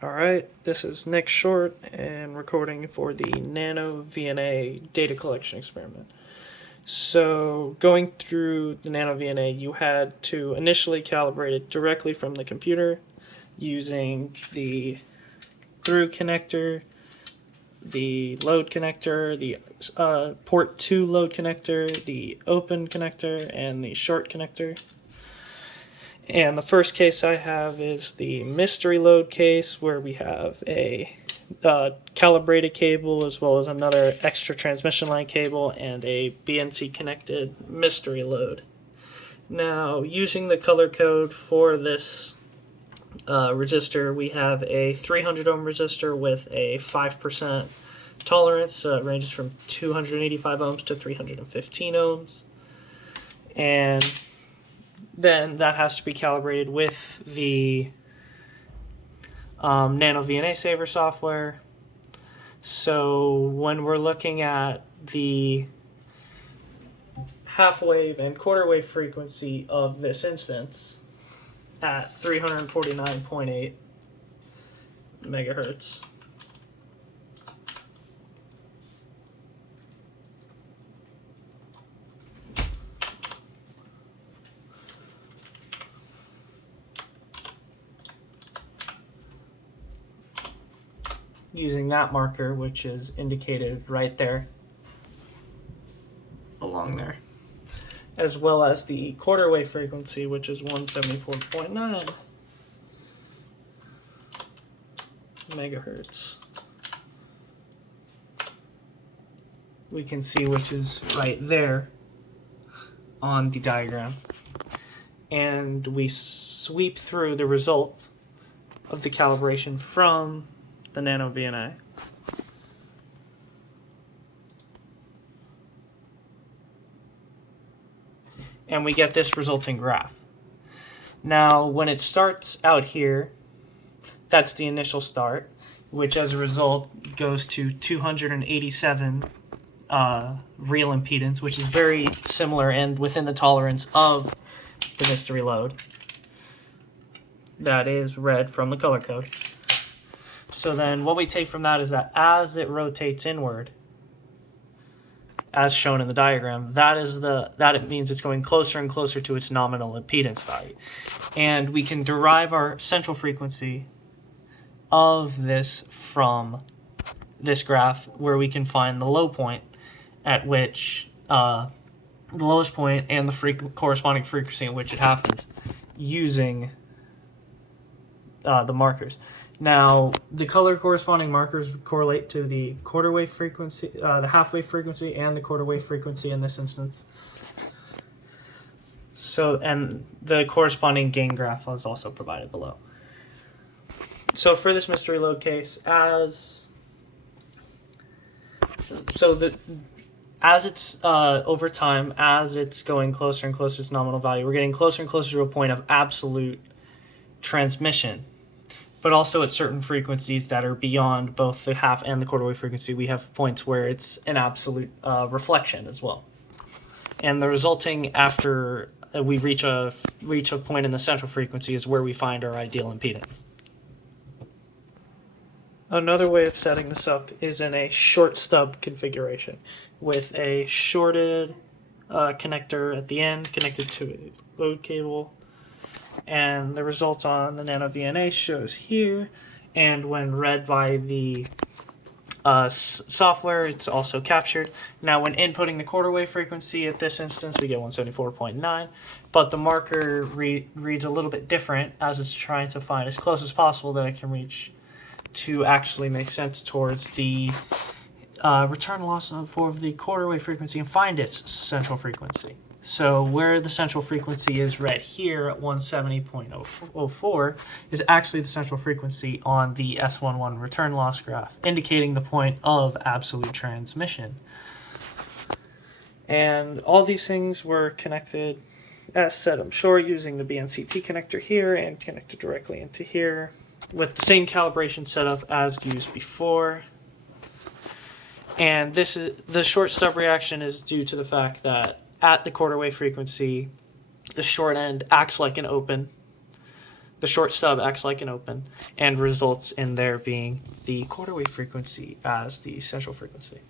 Alright, this is Nick Short and recording for the NanoVNA data collection experiment. So, going through the NanoVNA, you had to initially calibrate it directly from the computer using the through connector, the load connector, the port 2 load connector, the open connector, and the short connector. And the first case I have is the mystery load case, where we have a calibrated cable as well as another extra transmission line cable and a BNC connected mystery load. Now, using the color code for this resistor, we have a 300 ohm resistor with a 5% tolerance. It ranges from 285 ohms to 315 ohms. And then that has to be calibrated with the NanoVNA Saver software. So when we're looking at the half wave and quarter wave frequency of this instance at 349.8 megahertz, using that marker, which is indicated right there, along there, as well as the quarter wave frequency, which is 174.9 megahertz. We can see which is right there on the diagram. And we sweep through the result of the calibration from the NanoVNA. And we get this resulting graph. Now, when it starts out here, that's the initial start, which as a result goes to 287 real impedance, which is very similar and within the tolerance of the mystery load. That is read from the color code. So then what we take from that is that as it rotates inward, as shown in the diagram, it means it's going closer and closer to its nominal impedance value. And we can derive our central frequency of this from this graph, where we can find the low point at which the lowest point and the corresponding frequency at which it happens, using the markers. Now, the color corresponding markers correlate to the quarter wave frequency, the half wave frequency, and the quarter wave frequency in this instance. So, and the corresponding gain graph is also provided below. So for this mystery load case, as it's over time, as it's going closer and closer to its nominal value, we're getting closer and closer to a point of absolute transmission. But also at certain frequencies that are beyond both the half and the quarter wave frequency, we have points where it's an absolute reflection as well. And the resulting, after we reach a point in the central frequency, is where we find our ideal impedance. Another way of setting this up is in a short stub configuration, with a shorted connector at the end connected to a load cable. And the results on the NanoVNA shows here, and when read by the software, it's also captured. Now, when inputting the quarter wave frequency at this instance, we get 174.9, but the marker reads a little bit different, as it's trying to find as close as possible that it can reach to actually make sense towards the return loss for the quarter wave frequency and find its central frequency. So where the central frequency is read here at 170.04 is actually the central frequency on the S11 return loss graph, indicating the point of absolute transmission. And all these things were connected, as said, I'm sure, using the BNCT connector here and connected directly into here, with the same calibration setup as used before. And this is the short stub reaction is due to the fact that at the quarter wave frequency, the short end acts like an open, the short stub acts like an open and results in there being the quarter wave frequency as the central frequency.